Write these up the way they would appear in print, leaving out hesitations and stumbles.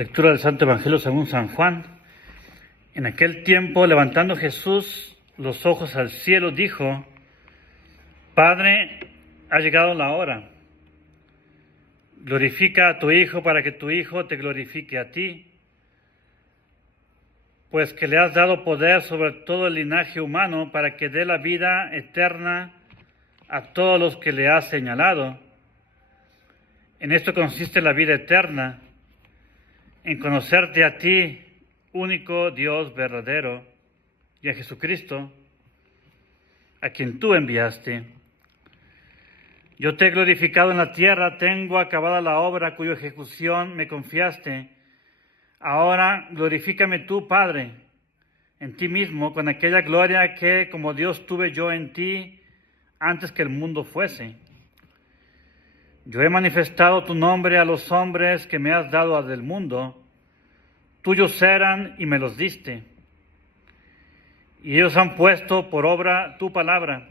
Lectura del Santo Evangelio según San Juan. En aquel tiempo, levantando Jesús los ojos al cielo, dijo: Padre, ha llegado la hora. Glorifica a tu Hijo para que tu Hijo te glorifique a ti, pues que le has dado poder sobre todo el linaje humano para que dé la vida eterna a todos los que le has señalado. En esto consiste la vida eterna, en conocerte a ti, único Dios verdadero, y a Jesucristo, a quien tú enviaste. Yo te he glorificado en la tierra, tengo acabada la obra cuya ejecución me confiaste. Ahora glorifícame tú, Padre, en ti mismo, con aquella gloria que como Dios tuve yo en ti antes que el mundo fuese. Yo he manifestado tu nombre a los hombres que me has dado del mundo. Tuyos eran y me los diste. Y ellos han puesto por obra tu palabra.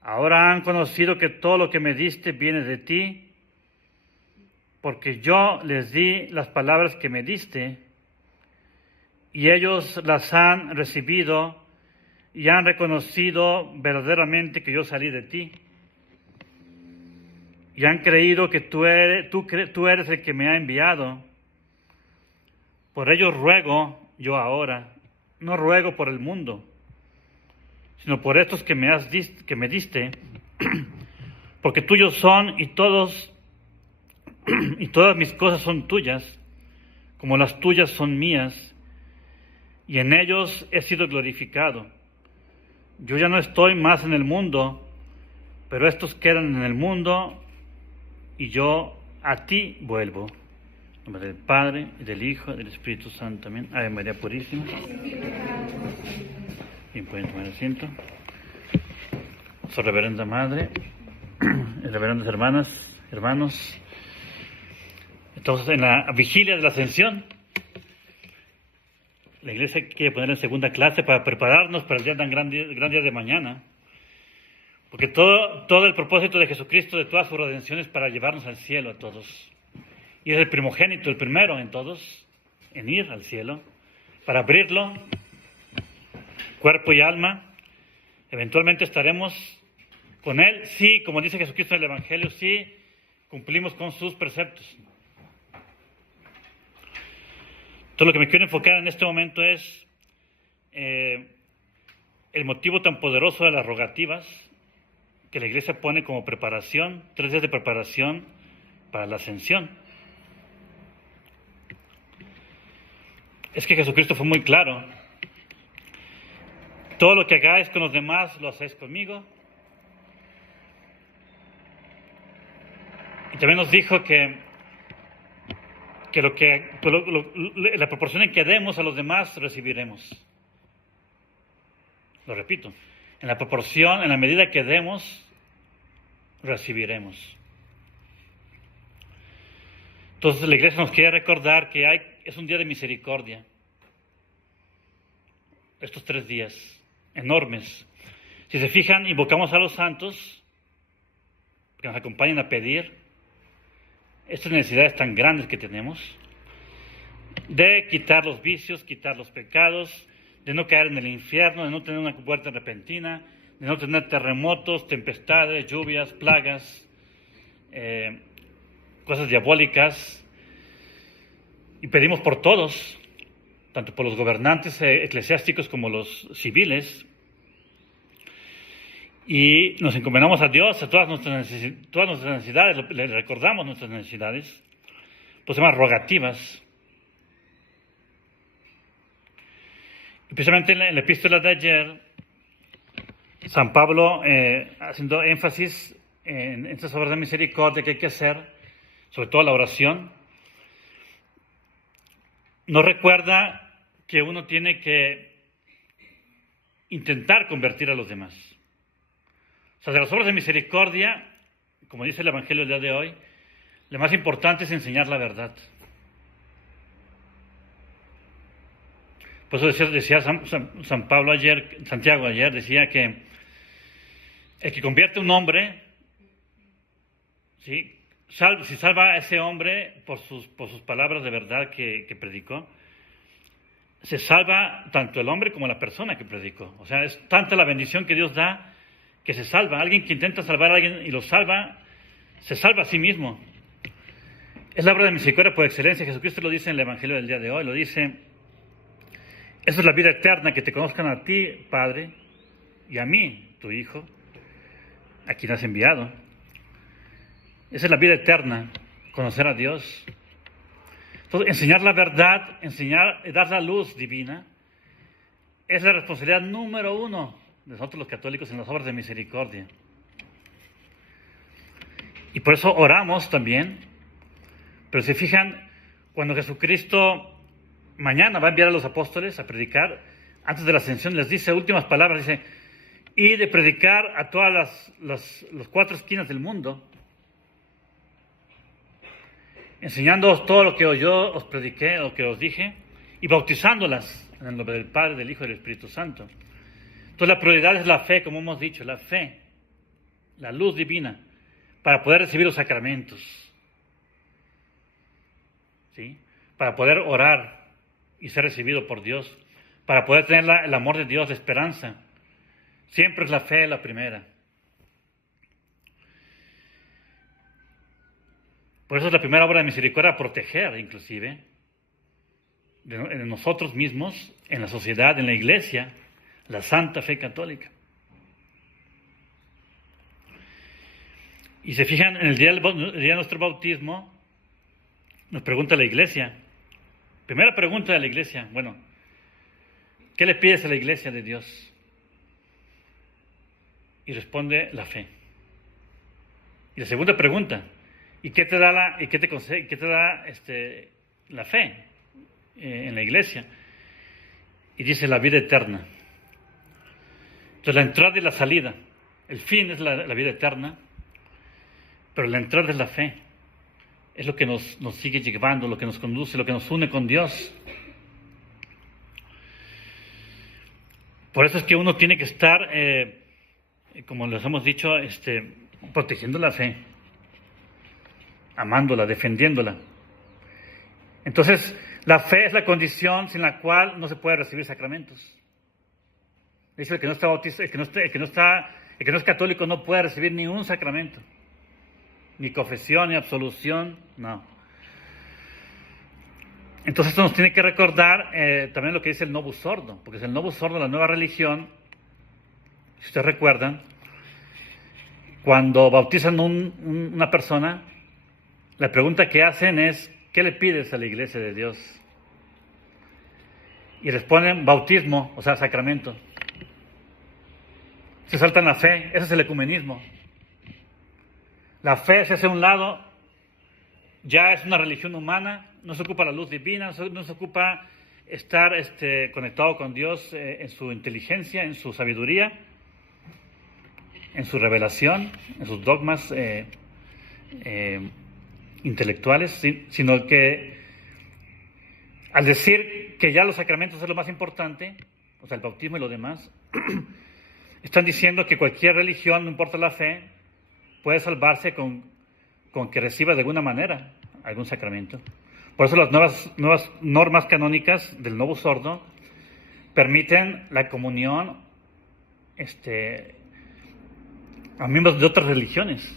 Ahora han conocido que todo lo que me diste viene de ti, porque yo les di las palabras que me diste, y ellos las han recibido y han reconocido verdaderamente que yo salí de ti. Y han creído que tú eres el que me ha enviado. Por ello ruego yo ahora, no ruego por el mundo, sino por estos que me diste, porque tuyos son y todas mis cosas son tuyas, como las tuyas son mías, y en ellos he sido glorificado. Yo ya no estoy más en el mundo, pero estos quedan en el mundo, y yo a ti vuelvo. En nombre del Padre, y del Hijo, y del Espíritu Santo. Amén. Ave María Purísima. Bien, pueden tomar asiento. Su reverenda Madre, reverendas hermanas, hermanos. Estamos en la vigilia de la Ascensión. La Iglesia quiere poner en segunda clase para prepararnos para el día tan gran día de mañana. Porque todo el propósito de Jesucristo, de toda su redención, es para llevarnos al cielo a todos. Y es el primogénito, el primero en todos, en ir al cielo, para abrirlo, cuerpo y alma. Eventualmente estaremos con Él, sí, como dice Jesucristo en el Evangelio, sí, cumplimos con sus preceptos. Entonces lo que me quiero enfocar en este momento es el motivo tan poderoso de las rogativas que la Iglesia pone como preparación, 3 días de preparación para la ascensión. Es que Jesucristo fue muy claro. Todo lo que hagáis con los demás, lo hacéis conmigo. Y también nos dijo que la proporción en que demos a los demás, recibiremos. Lo repito, en la proporción, en la medida que demos, recibiremos. Entonces la Iglesia nos quiere recordar que es un día de misericordia. Estos 3 días, enormes. Si se fijan, invocamos a los santos que nos acompañen a pedir estas necesidades tan grandes que tenemos, de quitar los vicios, quitar los pecados, de no caer en el infierno, de no tener una muerte repentina, de no tener terremotos, tempestades, lluvias, plagas, cosas diabólicas. Y pedimos por todos, tanto por los gobernantes eclesiásticos como los civiles, y nos encomendamos a Dios, a todas nuestras necesidades, le recordamos nuestras necesidades, pues se llaman rogativas. Y precisamente en la epístola de ayer, San Pablo, haciendo énfasis en estas obras de misericordia que hay que hacer, sobre todo la oración, nos recuerda que uno tiene que intentar convertir a los demás. O sea, de las obras de misericordia, como dice el Evangelio del día de hoy, lo más importante es enseñar la verdad. Por eso decía San Pablo ayer, Santiago ayer, decía que el que convierte a un hombre, ¿sí?, si salva a ese hombre por sus palabras de verdad que predicó, se salva tanto el hombre como la persona que predicó. O sea, es tanta la bendición que Dios da que se salva. Alguien que intenta salvar a alguien y lo salva, se salva a sí mismo. Es la obra de misericordia por excelencia. Jesucristo lo dice en el Evangelio del día de hoy. Lo dice: esa es la vida eterna, que te conozcan a ti, Padre, y a mí, tu Hijo, a quien has enviado. Esa es la vida eterna, conocer a Dios. Entonces, enseñar la verdad, dar la luz divina, es la responsabilidad número 1 de nosotros los católicos en las obras de misericordia. Y por eso oramos también. Pero se fijan, cuando Jesucristo mañana va a enviar a los apóstoles a predicar, antes de la ascensión les dice últimas palabras, dice: y de predicar a todas las 4 esquinas del mundo, enseñándoos todo lo que yo os prediqué, o que os dije, y bautizándolas en el nombre del Padre, del Hijo y del Espíritu Santo. Entonces la prioridad es la fe, como hemos dicho, la fe, la luz divina, para poder recibir los sacramentos, ¿sí? Para poder orar y ser recibido por Dios, para poder tener el amor de Dios, la esperanza. Siempre es la fe la primera. Por eso es la primera obra de misericordia, proteger inclusive de nosotros mismos, en la sociedad, en la iglesia, la santa fe católica. Y se fijan, en el día de nuestro bautismo, nos pregunta la iglesia, primera pregunta de la iglesia, bueno, ¿qué le pides a la iglesia de Dios? Y responde: la fe. Y la segunda pregunta: ¿y qué te da la fe en la iglesia? Y dice: la vida eterna. Entonces, la entrada y la salida, el fin es la vida eterna, pero la entrada es la fe. Es lo que nos sigue llevando, lo que nos conduce, lo que nos une con Dios. Por eso es que uno tiene que estar, como les hemos dicho, protegiendo la fe, amándola, defendiéndola. Entonces, la fe es la condición sin la cual no se puede recibir sacramentos. Dice: el que no está bautizado, el que no es católico no puede recibir ningún sacramento, ni confesión, ni absolución, no. Entonces esto nos tiene que recordar también lo que dice el Novus Ordo, porque es el Novus Ordo, la nueva religión. Si ustedes recuerdan, cuando bautizan una persona, la pregunta que hacen es: ¿qué le pides a la iglesia de Dios? Y responden: bautismo, o sea, sacramento. Se saltan la fe, ese es el ecumenismo. La fe se hace a un lado, ya es una religión humana, no se ocupa la luz divina, no se ocupa estar conectado con Dios en su inteligencia, en su sabiduría, en su revelación, en sus dogmas intelectuales, sino que al decir que ya los sacramentos es lo más importante, o sea, el bautismo y lo demás, están diciendo que cualquier religión, no importa la fe, puede salvarse con que reciba de alguna manera algún sacramento. Por eso las nuevas normas canónicas del Novus Ordo permiten la comunión a miembros de otras religiones.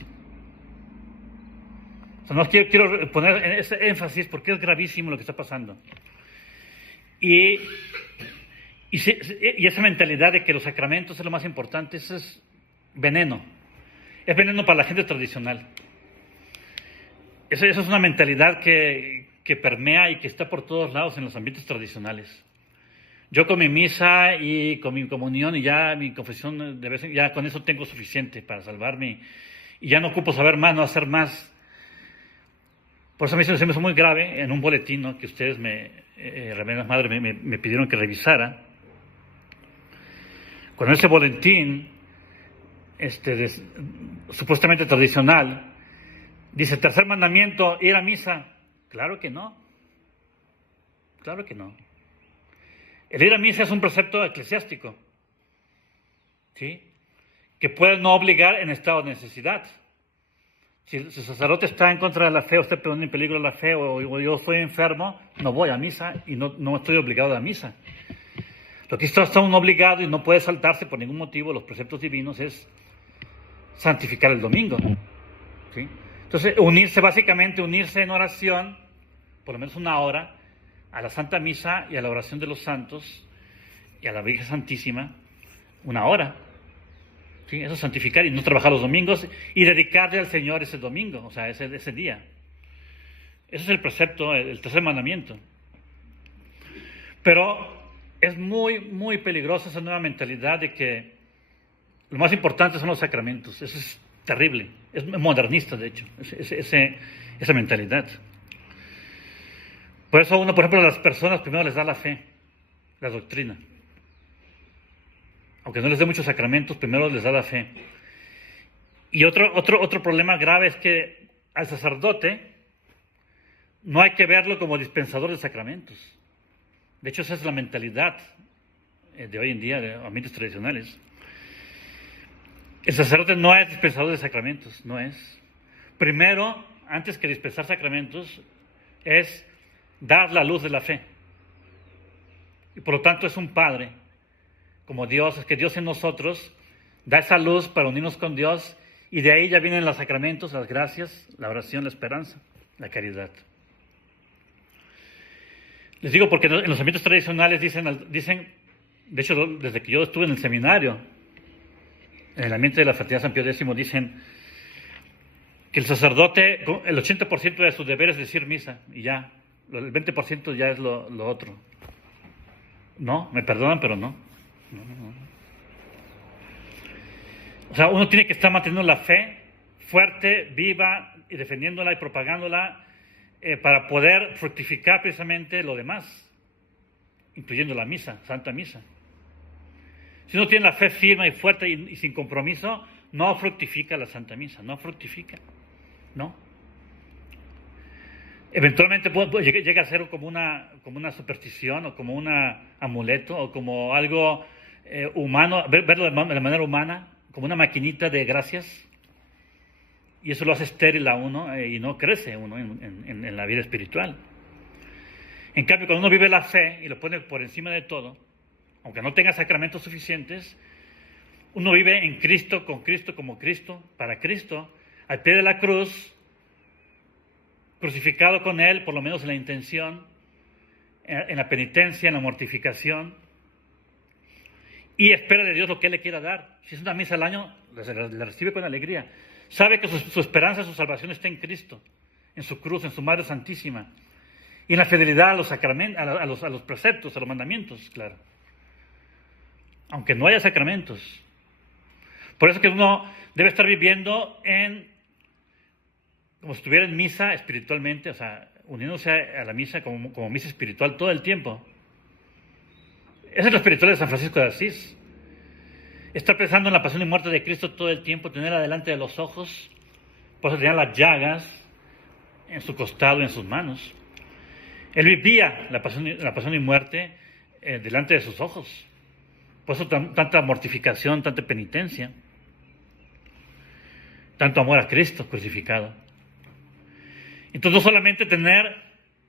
O sea, no quiero poner ese énfasis porque es gravísimo lo que está pasando. Y esa mentalidad de que los sacramentos es lo más importante, eso es veneno. Es veneno para la gente tradicional. Eso es una mentalidad que permea y que está por todos lados en los ambientes tradicionales. Yo con mi misa y con mi comunión y ya mi confesión, ya con eso tengo suficiente para salvarme. Y ya no ocupo saber más, no hacer más. Por eso a mí se me hizo muy grave en un boletín, ¿no?, que ustedes, Remedios Madre, me pidieron que revisara. Con ese boletín, supuestamente tradicional, dice: tercer mandamiento, ir a misa. Claro que no. Claro que no. El ir a misa es un precepto eclesiástico, ¿sí?, que puede no obligar en estado de necesidad. Si el sacerdote está en contra de la fe, o está poniendo en peligro la fe, o yo estoy enfermo, no voy a misa y no estoy obligado a misa. Lo que está uno obligado y no puede saltarse por ningún motivo los preceptos divinos es santificar el domingo. ¿Sí? Entonces, unirse en oración, por lo menos una hora, a la Santa Misa y a la oración de los santos y a la Virgen Santísima, una hora. ¿Sí? Eso es santificar y no trabajar los domingos y dedicarle al Señor ese domingo, o sea, ese día. Ese es el precepto, el tercer mandamiento. Pero es muy, muy peligrosa esa nueva mentalidad de que lo más importante son los sacramentos. Eso es terrible, es modernista, de hecho, esa mentalidad. Por eso uno, por ejemplo, a las personas primero les da la fe, la doctrina. Aunque no les dé muchos sacramentos, primero les da la fe. Y otro problema grave es que al sacerdote no hay que verlo como dispensador de sacramentos. De hecho, esa es la mentalidad de hoy en día, de ambientes tradicionales. El sacerdote no es dispensador de sacramentos, no es. Primero, antes que dispensar sacramentos, es dar la luz de la fe. Y por lo tanto es un padre, como Dios, es que Dios en nosotros da esa luz para unirnos con Dios, y de ahí ya vienen los sacramentos, las gracias, la oración, la esperanza, la caridad. Les digo porque en los ambientes tradicionales dicen, de hecho, desde que yo estuve en el seminario, en el ambiente de la Fraternidad San Pío X, dicen que el sacerdote, el 80% de su deber es decir misa, y ya, el 20% ya es lo otro. No, me perdonan, pero no. O sea, uno tiene que estar manteniendo la fe fuerte, viva, y defendiéndola y propagándola, para poder fructificar precisamente lo demás, incluyendo la misa, Santa Misa. Si uno tiene la fe firme y fuerte y sin compromiso, no fructifica la Santa Misa, no fructifica, ¿no? Eventualmente llega a ser como una superstición, o como un amuleto, o como algo humano, verlo de manera humana, como una maquinita de gracias. Y eso lo hace estéril a uno, y no crece uno en la vida espiritual. En cambio, cuando uno vive la fe y lo pone por encima de todo, aunque no tenga sacramentos suficientes, uno vive en Cristo, con Cristo, como Cristo, para Cristo, al pie de la cruz, crucificado con Él, por lo menos en la intención, en la penitencia, en la mortificación, y espera de Dios lo que Él le quiera dar. Si es una misa al año, la recibe con alegría. Sabe que su esperanza, su salvación está en Cristo, en su cruz, en su Madre Santísima, y en la fidelidad a los sacramentos, a los preceptos, a los mandamientos, claro. Aunque no haya sacramentos. Por eso que uno debe estar viviendo como si estuviera en misa espiritualmente, o sea, uniéndose a la misa como misa espiritual todo el tiempo. Esa es la espiritualidad de San Francisco de Asís. Estar pensando en la pasión y muerte de Cristo todo el tiempo, tenerla delante de los ojos, por eso tenía las llagas en su costado y en sus manos. Él vivía la pasión y muerte delante de sus ojos. Por eso tanta mortificación, tanta penitencia, tanto amor a Cristo crucificado. Entonces, no solamente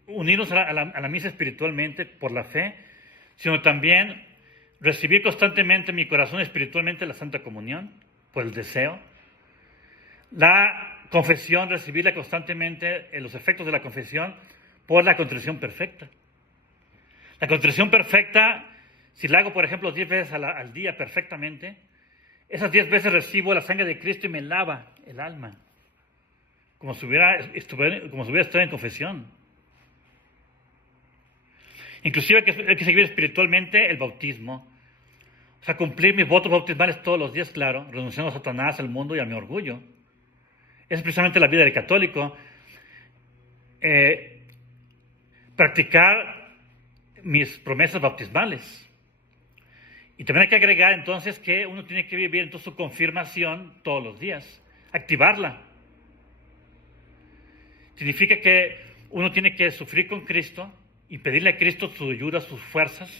unirnos a la misa espiritualmente por la fe, sino también recibir constantemente en mi corazón espiritualmente la Santa Comunión, por el deseo. La confesión, recibirla constantemente, los efectos de la confesión, por la contrición perfecta. La contrición perfecta, si la hago, por ejemplo, 10 veces al día perfectamente, esas 10 veces recibo la sangre de Cristo y me lava el alma, como si hubiera estado en confesión. Inclusive hay que seguir espiritualmente el bautismo. O sea, cumplir mis votos bautismales todos los días, claro, renunciando a Satanás, al mundo y a mi orgullo. Esa es precisamente la vida del católico. Practicar mis promesas bautismales. Y también hay que agregar entonces que uno tiene que vivir entonces su confirmación todos los días, activarla. Significa que uno tiene que sufrir con Cristo y pedirle a Cristo su ayuda, sus fuerzas,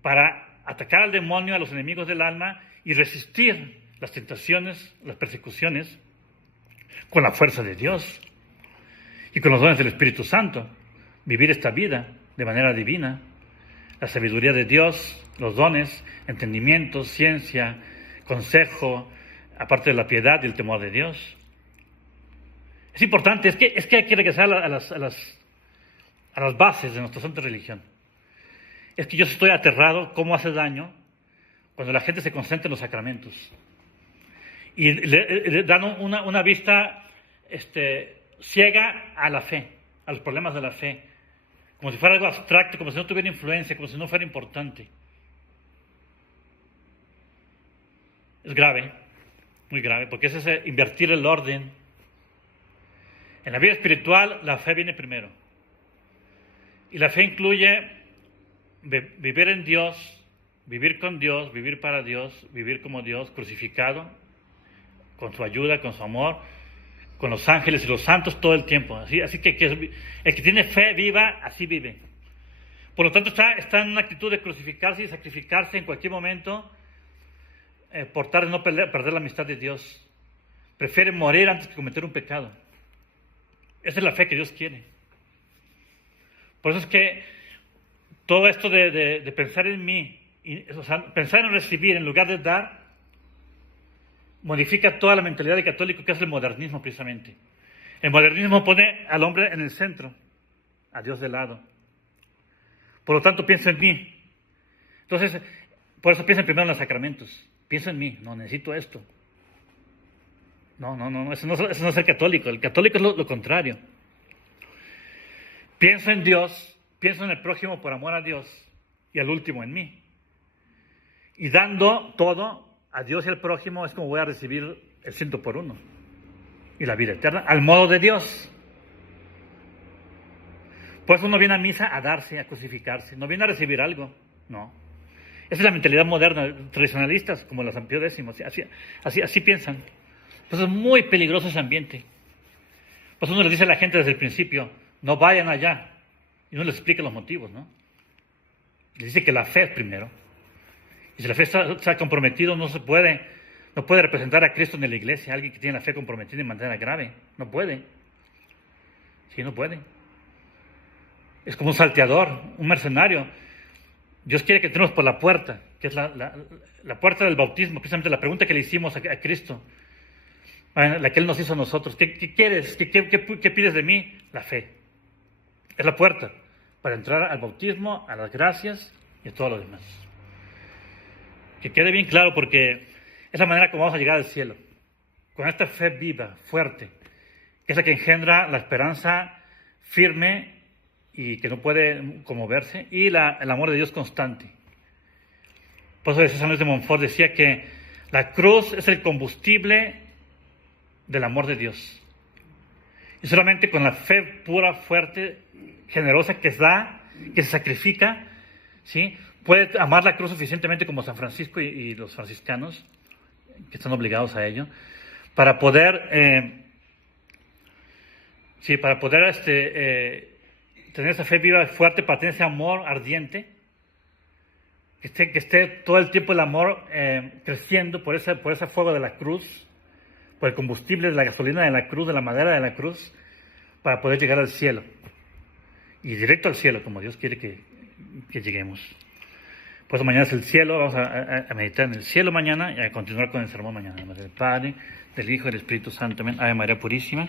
para atacar al demonio, a los enemigos del alma, y resistir las tentaciones, las persecuciones, con la fuerza de Dios y con los dones del Espíritu Santo, vivir esta vida de manera divina, la sabiduría de Dios, los dones, entendimiento, ciencia, consejo, aparte de la piedad y el temor de Dios. Es importante, es que hay que regresar a las bases de nuestra santa religión. Es que yo estoy aterrado cómo hace daño cuando la gente se concentra en los sacramentos y le dan una vista ciega a la fe, a los problemas de la fe, como si fuera algo abstracto, como si no tuviera influencia, como si no fuera importante. Es grave, muy grave, porque es invertir el orden. En la vida espiritual, la fe viene primero. Y la fe incluye vivir en Dios, vivir con Dios, vivir para Dios, vivir como Dios, crucificado, con su ayuda, con su amor, con los ángeles y los santos todo el tiempo. Así que el que tiene fe viva, así vive. Por lo tanto, está en una actitud de crucificarse y sacrificarse en cualquier momento, por tal de no perder la amistad de Dios. Prefiere morir antes que cometer un pecado. Esa es la fe que Dios quiere. Por eso es que todo esto de pensar en mí, pensar en recibir en lugar de dar, modifica toda la mentalidad del católico, que es el modernismo precisamente. El modernismo pone al hombre en el centro, a Dios de lado. Por lo tanto, pienso en mí. Entonces, por eso pienso primero en los sacramentos. Pienso en mí, no necesito esto. No, eso no es el católico. El católico es lo contrario. Pienso en Dios, pienso en el prójimo por amor a Dios y al último en mí. Y dando todo a Dios y al prójimo es como voy a recibir el 100 por 1 y la vida eterna al modo de Dios. Por eso uno viene a misa a darse, a crucificarse, no viene a recibir algo, no. Esa es la mentalidad moderna, tradicionalistas como la San Pío X, así piensan. Pues es muy peligroso ese ambiente. Pues uno les dice a la gente desde el principio, no vayan allá, y uno les explica los motivos, ¿no? Les dice que la fe es primero. Y si la fe está comprometida, no puede representar a Cristo en la iglesia, alguien que tiene la fe comprometida de manera grave. No puede. Sí, no puede. Es como un salteador, un mercenario. Dios quiere que entremos por la puerta, que es la puerta del bautismo, precisamente la pregunta que le hicimos a Cristo, la que Él nos hizo a nosotros. ¿Qué quieres? ¿Qué pides de mí? La fe. Es la puerta para entrar al bautismo, a las gracias y a todo lo demás. Que quede bien claro, porque es la manera como vamos a llegar al cielo. Con esta fe viva, fuerte, que es la que engendra la esperanza firme y que no puede conmoverse, y el amor de Dios constante. Por eso San Luis de Montfort decía que la cruz es el combustible del amor de Dios. Y solamente con la fe pura, fuerte, generosa, que se sacrifica, ¿sí?, puede amar la cruz suficientemente como San Francisco y los franciscanos, que están obligados a ello, para poder tener esa fe viva, fuerte, para tener ese amor ardiente, que esté todo el tiempo el amor creciendo por ese fuego de la cruz, por el combustible de la gasolina de la cruz, de la madera de la cruz, para poder llegar al cielo. Y directo al cielo, como Dios quiere que lleguemos. Por eso mañana es el cielo, vamos a meditar en el cielo mañana y a continuar con el sermón mañana. En nombre del Padre, del Hijo y del Espíritu Santo. Amén. Ave María Purísima.